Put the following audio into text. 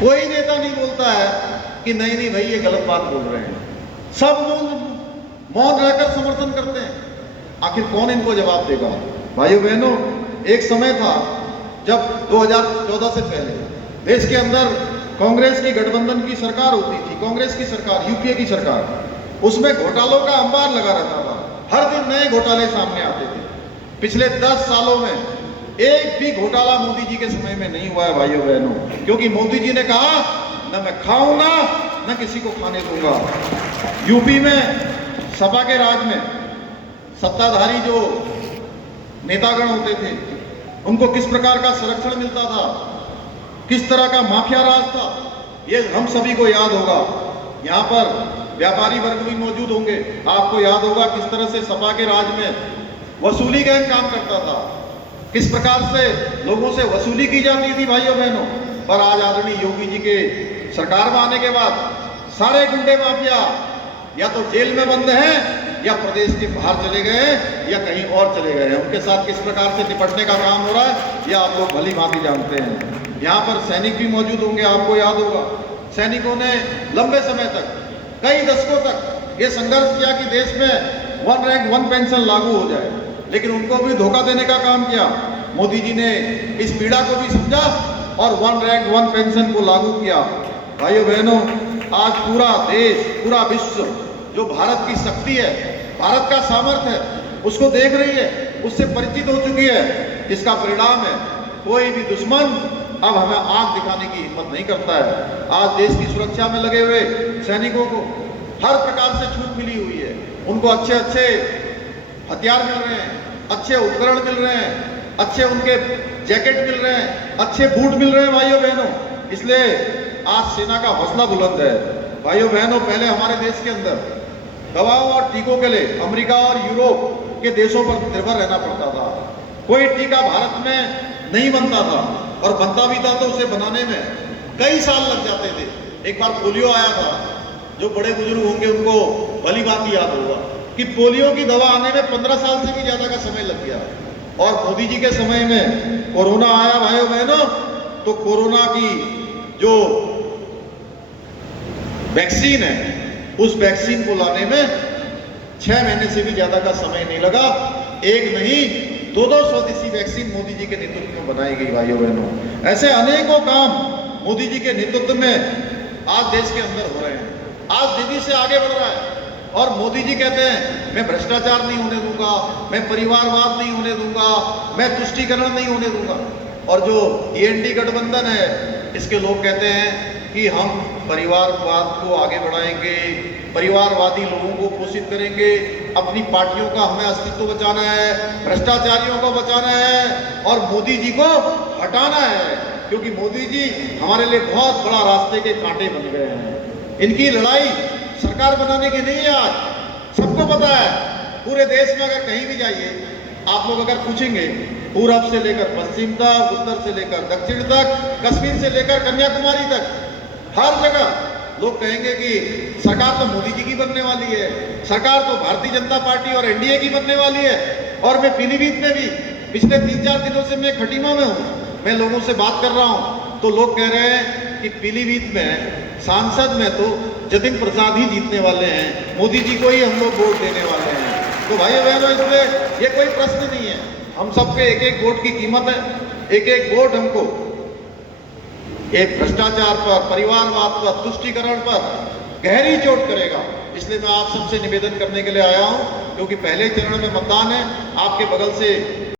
कोई नेता नहीं बोलता है कि नहीं नहीं भाई ये गलत बात बोल रहे हैं। सब लोग मौन रहकर समर्थन करते हैं। आखिर कौन इनको जवाब देगा? भाइयों बहनों, एक समय था जब 2014 से पहले देश के अंदर कांग्रेस की गठबंधन की सरकार होती थी, कांग्रेस की सरकार, यूपीए की सरकार। उसमें घोटालों का अंबार लगा रहता था, हर दिन नए घोटाले सामने आते थे। पिछले 10 सालों में एक भी घोटाला मोदी जी के समय में नहीं हुआ है भाइयों बहनों, क्योंकि मोदी जी ने कहा न मैं खाऊंगा न किसी को खाने दूंगा। यूपी में सपा के राज में सत्ताधारी जो नेतागण होते थे उनको किस प्रकार का संरक्षण मिलता था, किस तरह का माफिया राज था, ये हम सभी को याद होगा। यहाँ पर व्यापारी वर्ग भी मौजूद होंगे, आपको याद होगा किस तरह से सपा के राज में वसूली गैंग काम करता था, किस प्रकार से लोगों से वसूली की जाती थी भाइयों बहनों। पर आज आदरणीय योगी जी के सरकार में आने के बाद सारे गुंडे माफिया या तो जेल में बंद हैं या प्रदेश के बाहर चले गए या कहीं और चले गए हैं। उनके साथ किस प्रकार से निपटने का काम हो रहा है ये आप लोग भली भांति जानते हैं। यहाँ पर सैनिक भी मौजूद होंगे, आपको याद होगा सैनिकों ने लंबे समय तक, कई दशकों तक ये संघर्ष किया कि देश में 1 रैंक 1 पेंशन लागू हो जाए, लेकिन उनको भी धोखा देने का काम किया। मोदी जी ने इस पीड़ा को भी समझा और 1 रैंक 1 पेंशन को लागू किया। भाइयों बहनों, आज पूरा देश, पूरा विश्व जो भारत की शक्ति है, भारत का सामर्थ्य है, उसको देख रही है, उससे परिचित हो चुकी है। इसका परिणाम है कोई भी दुश्मन अब हमें आंख दिखाने की हिम्मत नहीं करता है। आज देश की सुरक्षा में लगे हुए सैनिकों को हर प्रकार से छूट मिली हुई है। उनको अच्छे अच्छे हथियार मिल रहे हैं, अच्छे उपकरण मिल रहे हैं, अच्छे उनके जैकेट मिल रहे हैं, अच्छे बूट मिल रहे हैं भाइयों बहनों। इसलिए आज सेना का हौसला बुलंद है। भाइयों बहनों, पहले हमारे देश के अंदर दवाओं और टीकों के लिए अमेरिका और यूरोप के देशों पर निर्भर रहना पड़ता था। कोई टीका भारत में नहीं बनता था और बनता भी था तो उसे बनाने में कई साल लग जाते थे। एक बार पोलियो आया था, जो बड़े बुजुर्ग होंगे उनको भली बात याद होगा कि पोलियो की दवा आने में 15 साल से भी ज्यादा का समय लग गया। और मोदी जी के समय में कोरोना आया भाइयों बहनों, तो कोरोना की जो वैक्सीन है उस वैक्सीन को लाने में 6 महीने से भी ज्यादा का समय नहीं लगा। एक नहीं 2-2 स्वदेशी वैक्सीन मोदी जी के नेतृत्व में बनाई गई भाइयों बहनों। ऐसे अनेकों काम मोदी जी के नेतृत्व में आज देश के अंदर हो रहे हैं। आज तेजी से आगे बढ़ रहा है और मोदी जी कहते हैं मैं भ्रष्टाचार नहीं होने दूंगा, मैं परिवारवाद नहीं होने दूंगा, मैं तुष्टीकरण नहीं होने दूंगा। और जो एनडीए गठबंधन है इसके लोग कहते हैं कि हम परिवारवाद को आगे बढ़ाएंगे, परिवारवादी लोगों को पोषित करेंगे, अपनी पार्टियों का हमें अस्तित्व बचाना है, भ्रष्टाचारियों को बचाना है और मोदी जी को हटाना है, क्योंकि मोदी जी हमारे लिए बहुत बड़ा रास्ते के कांटे बन गए हैं। इनकी लड़ाई सरकार बनाने की नहीं है। आज सबको पता है, पूरे देश में अगर कहीं भी जाइए, आप लोग अगर पूछेंगे पूरब से लेकर पश्चिम तक, उत्तर से लेकर दक्षिण तक, कश्मीर से लेकर कन्याकुमारी तक, हर जगह लोग कहेंगे कि सरकार तो मोदी जी की बनने वाली है, सरकार तो भारतीय जनता पार्टी और एनडीए की बनने वाली है। और मैं पीलीभीत में भी पिछले 3-4 दिनों से मैं खटीमा में हूँ, मैं लोगों से बात कर रहा हूँ तो लोग कह रहे हैं कि पीलीभीत में सांसद में तो जतिन प्रसाद ही जीतने वाले हैं, मोदी जी को ही हम लोग वोट देने वाले हैं। तो भाइयों बहनों, इसमें ये कोई प्रश्न नहीं है। हम सबके एक एक वोट की कीमत है, एक एक वोट हमको एक भ्रष्टाचार पर, परिवारवाद पर, तुष्टीकरण पर गहरी चोट करेगा। इसलिए मैं आप सबसे निवेदन करने के लिए आया हूं, क्योंकि पहले चरण में मतदान है। आपके बगल से